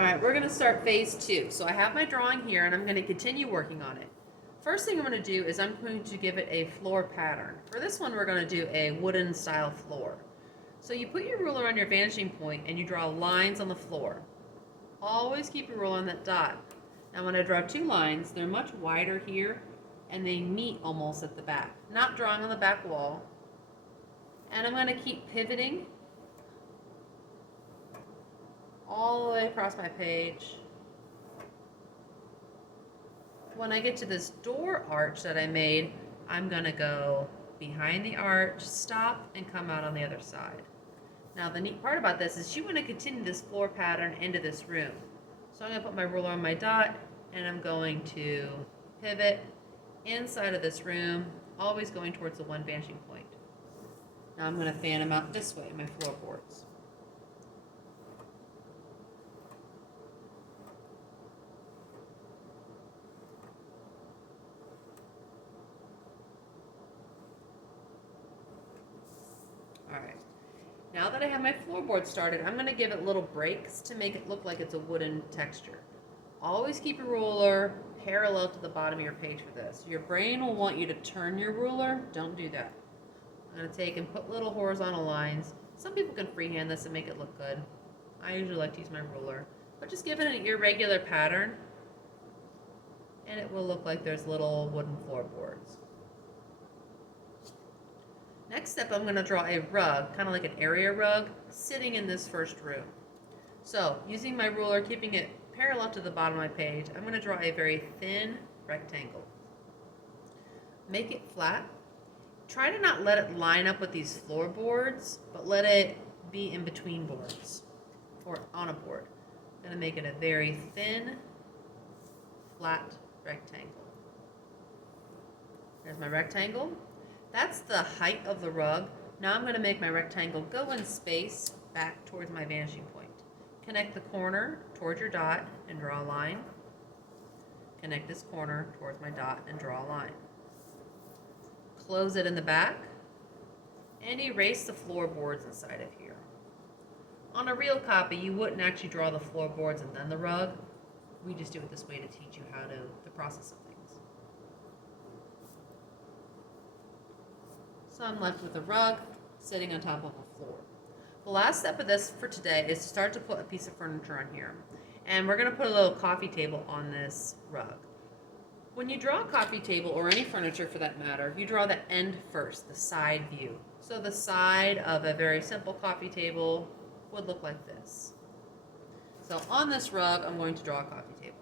Alright, we're going to start phase 2. So I have my drawing here and I'm going to continue working on it. First thing I'm going to do is I'm going to give it a floor pattern. For this one we're going to do a wooden style floor. So you put your ruler on your vanishing point and you draw lines on the floor. Always keep your ruler on that dot. Now when I draw two lines, they're much wider here and they meet almost at the back. Not drawing on the back wall. And I'm going to keep pivoting all the way across my page. When I get to this door arch that I made, I'm going to go behind the arch, stop, and come out on the other side. Now the neat part about this is you want to continue this floor pattern into this room. So I'm going to put my ruler on my dot and I'm going to pivot inside of this room, always going towards the one vanishing point. Now I'm going to fan them out this way, my floorboards. Alright, now that I have my floorboard started, I'm going to give it little breaks to make it look like it's a wooden texture. Always keep your ruler parallel to the bottom of your page for this. Your brain will want you to turn your ruler. Don't do that. I'm going to take and put little horizontal lines. Some people can freehand this and make it look good. I usually like to use my ruler. But just give it an irregular pattern and it will look like there's little wooden floorboards. Next step, I'm going to draw a rug, kind of like an area rug, sitting in this first room. So, using my ruler, keeping it parallel to the bottom of my page, I'm going to draw a very thin rectangle. Make it flat. Try to not let it line up with these floorboards, but let it be in between boards, or on a board. I'm going to make it a very thin, flat rectangle. There's my rectangle. That's the height of the rug. Now I'm going to make my rectangle go in space back towards my vanishing point. Connect the corner towards your dot and draw a line. Connect this corner towards my dot and draw a line. Close it in the back and erase the floorboards inside of here. On a real copy, you wouldn't actually draw the floorboards and then the rug. We just do it this way to teach you how the process of things. So I'm left with a rug sitting on top of a floor. The last step of this for today is to start to put a piece of furniture on here. And we're going to put a little coffee table on this rug. When you draw a coffee table, or any furniture for that matter, you draw the end first, the side view. So the side of a very simple coffee table would look like this. So on this rug, I'm going to draw a coffee table.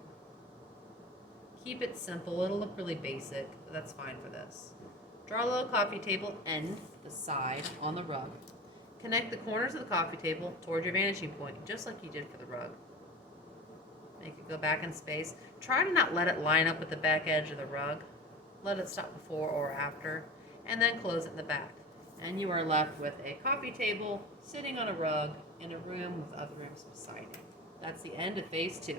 Keep it simple. It'll look really basic, but that's fine for this. Draw a little coffee table end, the side, on the rug. Connect the corners of the coffee table toward your vanishing point, just like you did for the rug. Make it go back in space. Try to not let it line up with the back edge of the rug. Let it stop before or after, and then close it in the back. And you are left with a coffee table sitting on a rug in a room with other rooms beside it. That's the end of phase 2.